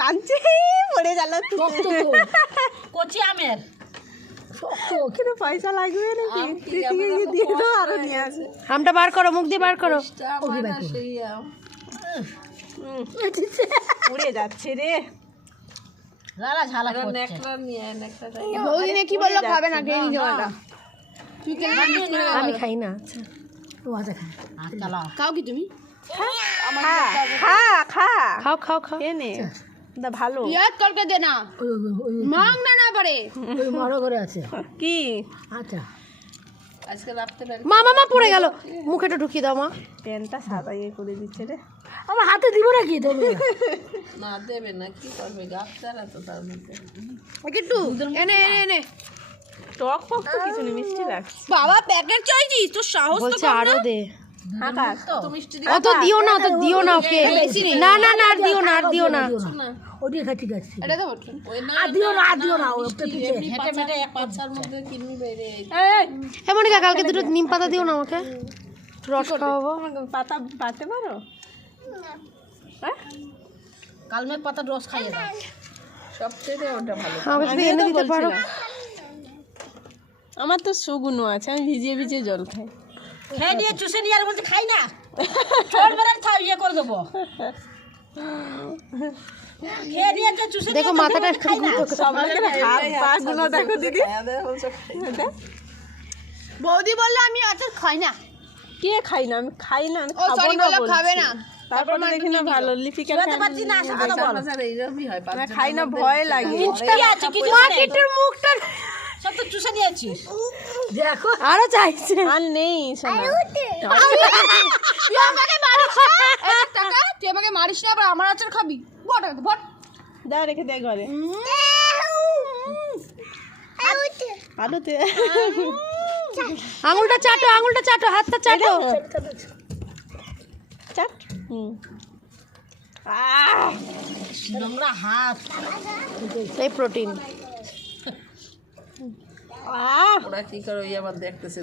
টানছে পড়ে গেল কচি আমের পয়সা লাগবে নাকি দিয়ে দাও আরো নিয়ে আসে। আমটা বার করো, মুখ দিয়ে বার করো। উড়ে যাচ্ছে রে। ঝালা বৌদিনে কি বললো খাবে না, খেয়ে নিও এটা। আমি খাই না। আচ্ছা খাও কি তুমি? খাও খাও খাও। এনে ভালো ইয়াদ করকে দে না, মাং না পারে। বড় করে আছে কি আচ্ছা আজকে রাখতে পারি। মা পড়ে গেল, মুখেটা ঢুকিয়ে দাও মা। প্যানটা সাদা ইয়ে করে দিচ্ছে রে। আমার হাতে দিব না কি দেবে না দেবে না কি করবে গাছটারা তো তার মধ্যে একটু এনে এনে এনে টক ফক তো কিছু নেই, মিষ্টি লাগছে। বাবা প্যাকেট চাইছিস তো সাহস তো বলছে আরো দে। তো মিষ্টি অত দিও না, অত দিও না ওকে। না না না আর দিও না, আর দিও না। ওদিকে ঠিক আছে এটা তো ওই না দিও না ওই হেঁটে মেটে এক পাঁচার মধ্যে কিনবি বেরে এমন কালকে দুটো নিম পাতা দিও না আমাকে, রস খাওয়াবো। পাতা পাতে পারো? কালমেঘ পাতার রস খাইয়ে দাও, সবচেয়ে ওটা ভালো। আমাকে যদি এনে দিতে পারো। আমার তো সুগুনো আছে, আমি ভিজিয়ে ভিজিয়ে জল খাই। খেয়ে নিয়ে চুষে নিয়ে আর বলতে খাই না, ছোট বেড়ার খাও ইয়ে করে দেবো। খেয়ে নিয়ে যে চুষে দেখো মাথাটা খাই না। পাগুলো দেখো দিদি। বৌদি বললো আমি আচার খাই না। কে খাই না? আমি খাই না, আমি ও খাবো সরি না বললো বলছি। খাবে না। তারপর দেখি না ভালো লিপিকা খেতে পারছি না, আসা কথা বল। না খাই না, ভয় লাগে। কি আছে কিছু মা নেই। কিটুর মুখটা সব তো চুষে নিয়েছিস। দেখো আরো চাইছে। আর নেই শোনা। তুই আমাকে মারিস না, এই টাকা তুই আমাকে মারিস না, আবার আমার আচার খাবি। বট বট দাও রেখে দে ঘরে। আলুতে আঙুলটা চাটো, আঙুলটা চাটো, হাতটা চাটো। চাট। নোংরা হাত এই প্রোটিন। ওরা কি করে ওই আবার দেখতেছে।